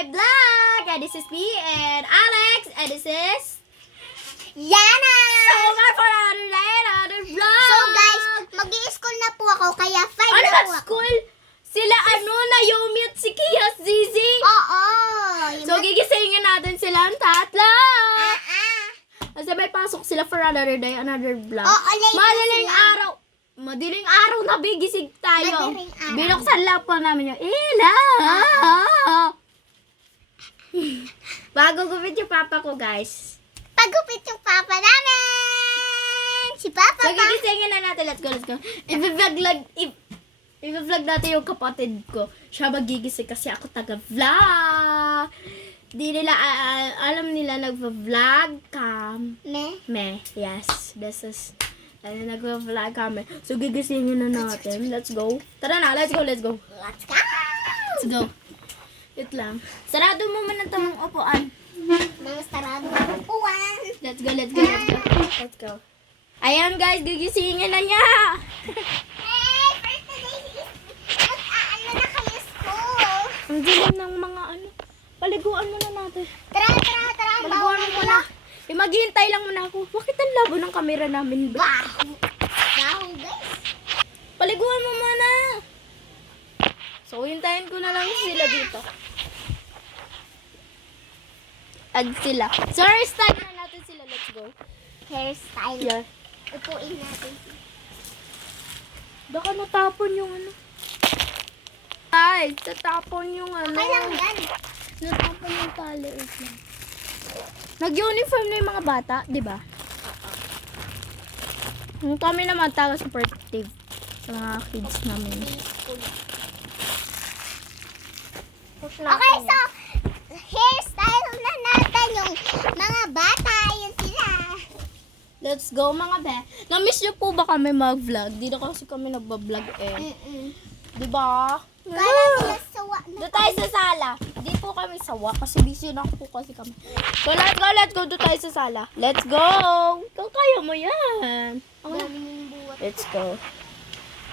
my vlog! And this is me and Alex. And this is Yana! so much for another day, another vlog! So guys, mag-i-school na po ako, kaya 5 ano na po ako. mag-school? Sila Naomi at si Kia, Zizi. Oo. So gigisingin natin silang tatlo. Kasi may pasok sila for another day, another vlog. Oo, late na Madaling sila. araw. Madaling araw na bigising tayo. Madaling araw. Binuksan lang po namin yung ilaw. Bago gupit yung papa ko, guys. Pagupit yung papa namin! Si Papa So pa. gigisingin na natin. Let's go, let's go. I-vlog natin yung kapatid ko. Siya magigising kasi ako taga-vlog. Di nila, alam nila nag-vlog kami. Yes, this is, nag-vlog kami. So, gigisingin na natin. Let's go. Tara na, let's go, let's go. Let's go! Let's go. Wait lang. Sarado mo muna itong upuan. Mga sarado ng upuan. Let's go, let's go, let's go. Let's go. Ayan guys, gigisingin na niya. Hey, for today is, ano na kayo school? Ang dilim ng mga paliguan muna natin. Tara, Paliguan bawal mo mo muna. Maghihintay lang muna ako. Bakit ang labo ng camera namin? Baho. Baho, guys. Paliguan mo muna. So, hintayin ko na lang sila dito. Add sila. So, restart na natin sila. Let's go. Hairstyle. Yeah. Upuin natin. Baka natapon yung Ay, tatapon yung Okay lang yan. Natapon yung tali. Nag-uniform na yung mga bata, di ba? Kami naman taga-supportive sa mga kids namin. Okay, so, hairstyle na natin yung mga bata. Yun sila. Let's go mga be. Na-miss niyo po ba kami mag-vlog? Di na kasi kami nagbablog eh. Di ba? Kala nila sawa na. Doon tayo sa sala. Di po kami sawa kasi busy na po kasi kami. So let's go. Doon tayo sa sala. Let's go. Ikaw kaya mo yan. Daming buwat. Let's go.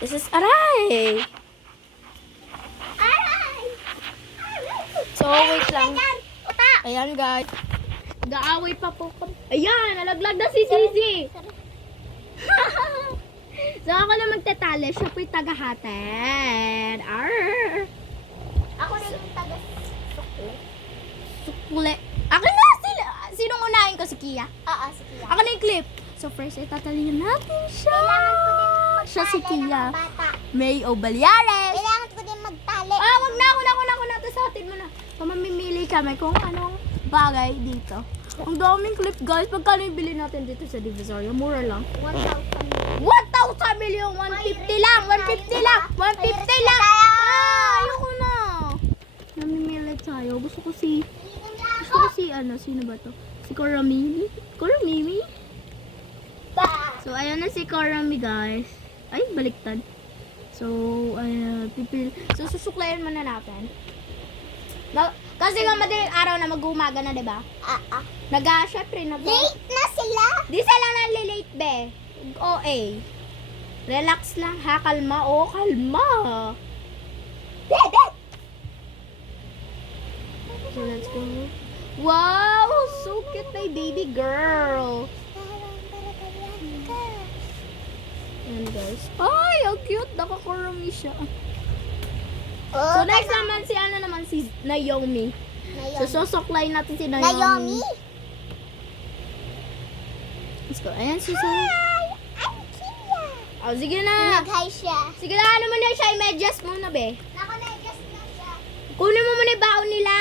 This is Aray. Aray! So wait lang. Uta! Ayan guys. Nag-aaway pa po kami. Ayan, nalaglag na si Zizi. So ako na magtatali. Siya po'y tagahatid. Arr. Ako na yung taga-sukli. Sukle. Ako na sila. Sinong unahin ko? Si Kia? Oo, si Kia. Ako na yung clip. So first, itatalihin natin siya. Kailangan ko din magtali Siya si ng Kia. mga bata. May Obalyares. Kailangan ko din magtali. Wag na. Tapos sa atin mo na. So, mamimili kami kung anong bagay dito. Ang daming clip, guys. Pagkano yung bili natin dito sa Divisoria? Mura lang. 1,000. 1,000 million! 150 lang! 150 lang! 150 lang! Ayoko na. Namimili tayo. Gusto ko si sino ba to? Si Coramimi? Coramimi? So, ayan na si Coramimi, guys. Ay, baliktad. So, So, susuklayan muna natin. Kasi nga madaling araw na mag-umaga na, diba? Syempre na to. Late na sila. Di sila nalilate, be. OA. Relax lang, ha? Kalma, kalma. So, let's go. Wow! So cute, my baby girl. Ayan, guys. Ay, how cute. Nakakurumi siya. So, next naman si Naomi. So, sosoklay natin si Naomi. Naomi? Let's go. Ayan, si Hi! I'm Kia. Oh, sige na. Nag-hi siya. Sige na, ano muna siya. I-adjust muna, be. Ako na-adjust na siya. Kunin mo muna yung baon nila.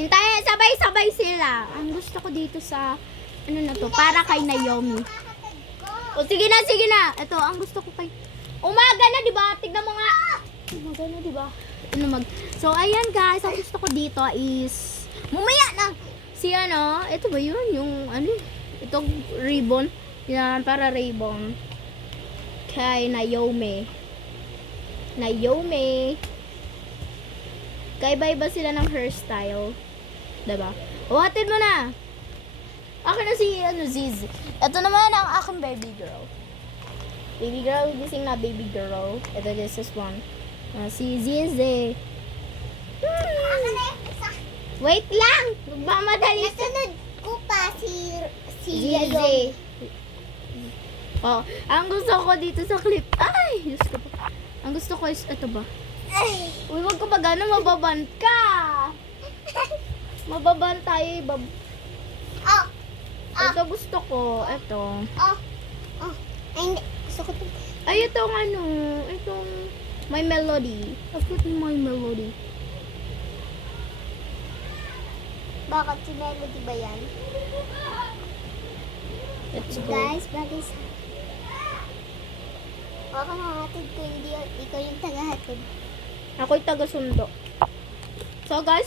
Hintayin, sabay-sabay sila. Ang gusto ko dito sa, para kay Naomi. O, sige na. Ito, ang gusto ko kay... Umaga na, di ba? Tignan mo nga. Umaga na, di ba? So, ayan guys. Ang gusto ko dito is... Mamaya na. Ito ba yun? Yung, itong ribbon. Yan, para ribbon. Kay Naomi. Kaiba-iba sila ng hairstyle. Diba? Uwatin mo na. Ako na si, Ziz. Ito naman ang aking baby girl. Baby girl, gising na baby girl. Ito, this is one. Si Zize. lang. Wait lang. Magmamadali. Nasunod ko pa si Zizi. Yayong. Oh, ang gusto ko dito sa clip. Ay, Diyos ko pa. Ang gusto ko is, ito ba? Ay. Uy, wag ka ba gano'n, mababan ka. Mababan tayo, Oh. Ito gusto ko, ito. Oh. Oh. Ay, hindi. Gusto ko ito. Ay, itong ano, itong My Melody. Bakit My Melody? Bakit si Melody ba yan? Let's go. Guys, bagay sa... Baka mahatid ko, hindi ikaw yung tagahatid. Ako'y taga-sundo. So guys,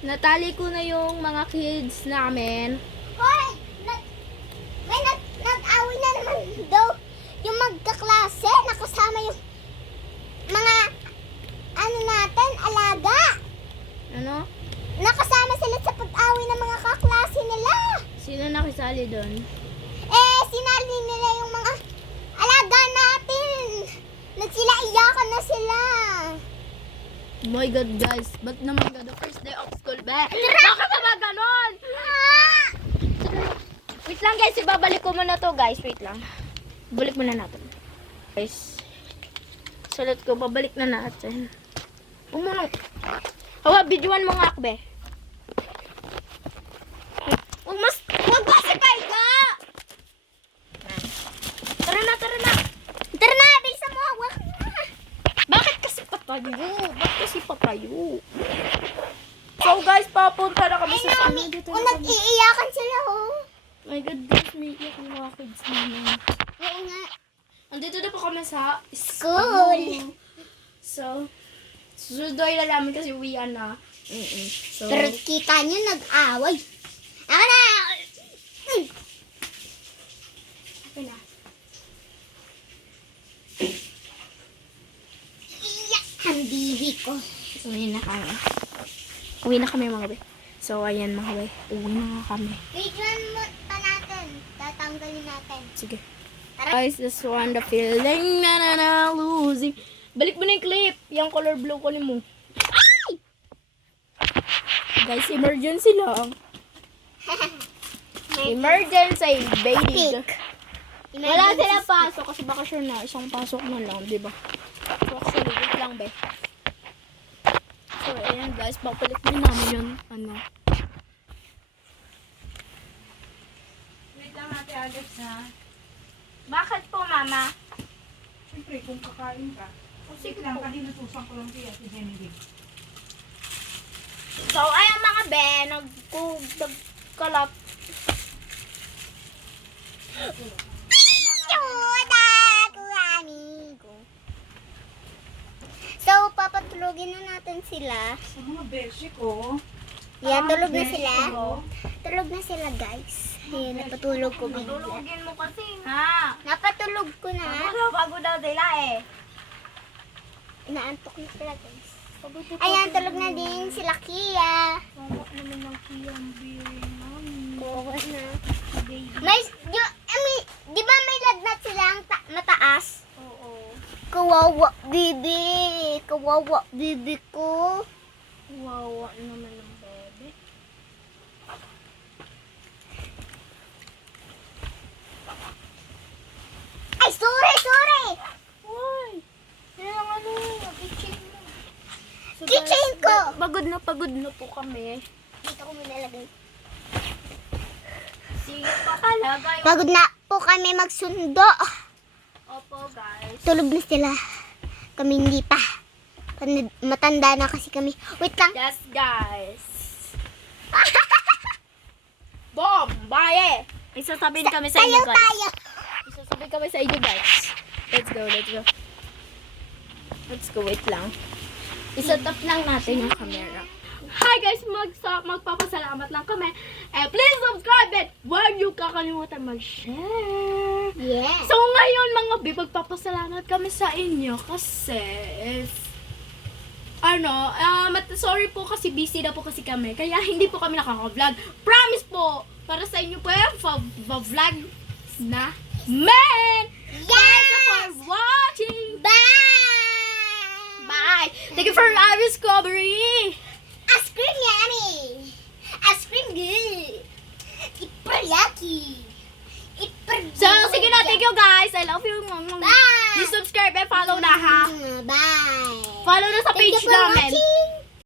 natali ko na yung mga kids namin. Hoy! Nag-away na naman daw yung magkaklase. Nakasama yung mga ano natin, alaga. Ano? Nakasama sila sa pag-away ng mga kaklase nila. Sino nakisali doon? Sinali nila yung mga alaga natin. Nagsila iyakan na sila. Oh my God, guys. Ba't naman gano'n? First day of school, be? Bakit naman gano'n? Wait lang, guys. Ibabalik ko muna to, guys. Wait lang. Balik muna natin. Guys. So, let's go. Babalik na natin. Umunong. Hawa, videoan mo nga, be. Huwag ba si Paiga? Tara na, tara na. Tara na, bilisan mo. Hawak na. Bakit kasi patayo? Bakit kasi patayo? So guys, papunta na kami sa amin. Dito na kami. Nag-iiyakan sila, oh. My God, guys, may iyak yung mga kids namin. Oo nga. Andito na po kami sa School. So, susunod na namin kasi uwian na. So, Pero kita nyo, nag-away. Ako na! okay na. Iyak ang bibi ko. Uwi na kami. Uwi na kami mga be. So, ayan mga be. Uwi na nga kami. Videoan mo pa natin. Tatanggalin natin. Sige. Tara. Guys, this one the feeling na losing. Balik mo na yung clip. Yung color blue ko mo. Ay! Guys, emergency lang. Emergency, baby. Pick. Wala sila pasok kasi baka sure na isang pasok na lang, di ba? So, actually, wait lang, be. So, ayan guys, papalit din namin yun. Ano? Wait lang natin Alex ha. Bakit po, mama? Siyempre, kung kakain ka. Sige Wait lang, po. kanina tusan ko lang siya si Genevieve. So, ayan mga be, nagkalat. Chuda ko, amigo. So, papatulogin na natin sila. Sa mga beshi ko. Yan, tulog na beshi sila. ko. Tulog na sila, guys. Ayan, napatulog ko bigla. Tulugin mo kasi. Ha? Napatulog ko na. Bago daw sila eh. Inaantok na sila, guys. Ayan, tulog na din sila Kia. Bawa naman ng kiyambiri namin. Kuha na. Baby. Di ba may lagnat silang mataas? Oo. Kawawa, bibi. Kawawa, bibi ko. Wawa naman ng bebe. Ay, sorry, sorry. Uy! Yan ang ano, keychain mo. So, Keychain guys, ko. Pagod na po kami. Dito ko minalagay. Sige pa kalagay. Pagod na po kami magsundo. Opo, guys. Tulog na sila. Kami hindi pa. Matanda na kasi kami. Wait lang. Yes, guys. Baye! Isasabihin kami sa inyo, Tayo, guys. tayo. Isasabihin kami sa inyo, guys. Let's go, let's go. Let's go, wait lang. Isatap lang natin yung camera. Hi guys! Magpapasalamat lang kami. And please subscribe and huwag niyo kakalimutan mag-share. Yes. So ngayon mga bi, magpapasalamat kami sa inyo kasi sorry po kasi busy na po kasi kami. Kaya hindi po kami nakaka-vlog. Promise po, para sa inyo po yung vlog na men. Thank you for watching. Bye. Bye! guys. Thank you for discovery. Ice cream yummy. Ice cream good. Super yucky. So, sige na. Thank you guys. I love you. Bye. Please subscribe and follow na ha. Bye. Follow na sa Thank you page for namin. watching.